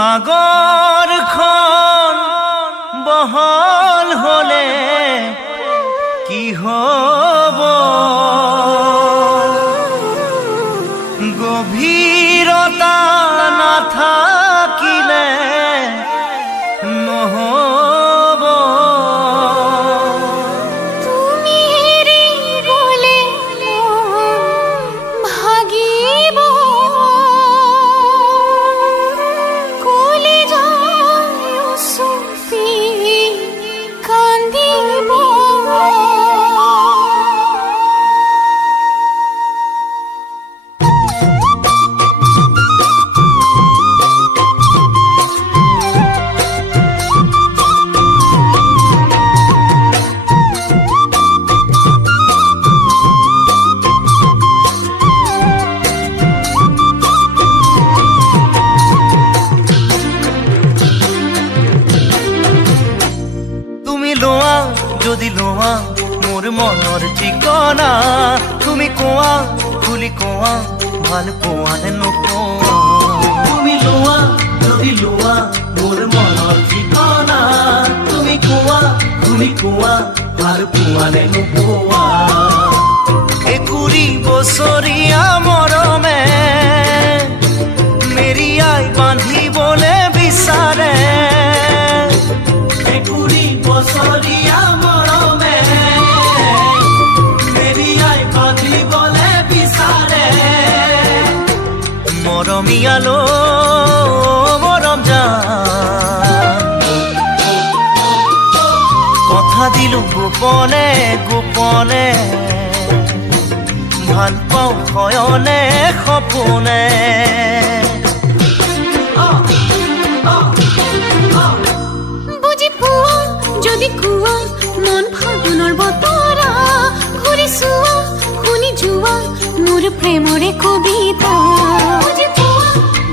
সাগৰখন বহল হলে কি হ'ব গভীৰতা নাথাকিলে নহ'ব তুমি এৰি গ'লে ভাগিব কলিজায় চুপি কান্দিব যদি লোৱা মোৰ মনৰ ঠিকনা তুমি কোৱা খুলি কোৱা ভাল পোৱা নে নোপোৱা তুমি লোৱা যদি লোৱা মোৰ মনৰ ঠিকনা তুমি কোৱা খুলি কোৱা ভাল পোৱা নে নোপোৱা একুৰি বছৰীয়া মৰমে মেৰিয়াই বান্ধিবলে বিচাৰে একুৰি বছৰীয়া মৰমে মেৰিয়াই বান্ধিবলে বিচাৰে মৰমীয়ালো মৰম জান কথা দিলো গোপনে গোপনে ভাল পাওঁ শয়নে সপোনে যদি কোৱা মন ফাগুনৰ বতৰা ঘূৰি চোৱা শুনি যোৱা মোৰ প্ৰেমৰে কবিতা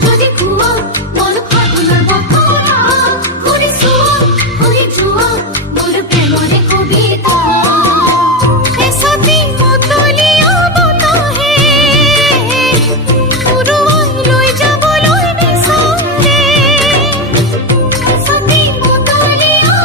যদি কোৱা মন ফাগুনৰ বতৰা ঘূৰি চোৱা শুনি যোৱা মোৰ প্ৰেমৰে কবিতা এছাতি মতলীয়া বতাহে উৰুৱাই লৈ যাবলৈ বিচাৰে এছাতি মতলীয়া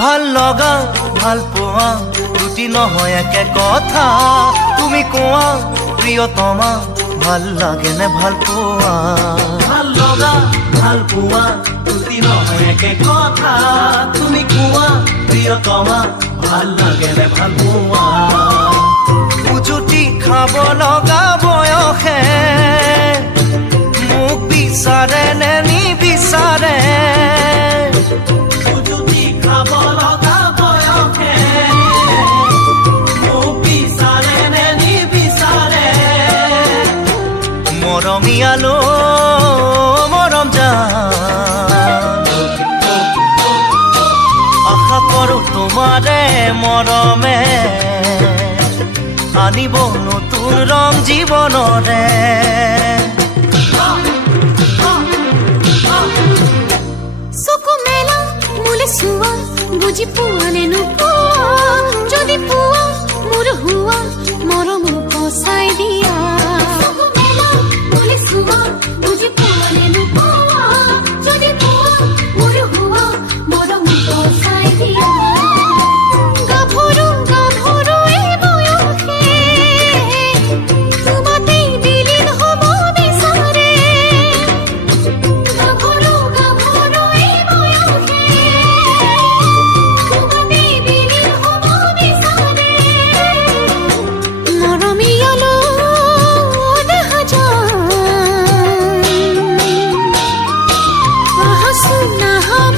ভাল লগা ভাল পোৱা দুটি নহয় একে কথা তুমি কোৱা প্ৰিয়তমা ভাল লাগে নে ভাল পোৱা ভাল লগা ভাল পোৱা দুটি নহয় একে কথা তুমি কোৱা প্ৰিয়তমা ভাল লাগে নে ভাল পোৱা উজুটি খাব লগা বয়সে মোক বিচাৰে নে নিবিচাৰে খাব লগা বয়সে মোক বিচাৰে নে নিবিচাৰে মৰমীয়ালো মৰম জান আশা কৰো তোমাৰে মৰমে আনিব নতুন ৰং জীৱনৰে চোৱা বুজি পোৱা নে নোপোৱা যদি পোৱা মোৰ হোৱা মৰম পচাই দিয়া চোৱা বুজি পোৱা নে নোপোৱা যদি পোৱা মোৰ হোৱা মৰম পচাই দিয়া গাভৰু গাভৰু এই বয়সে তোমাতেই বিলীন হ'ব বিচাৰে গাভৰু গাভৰু এই বয়সে सुना हम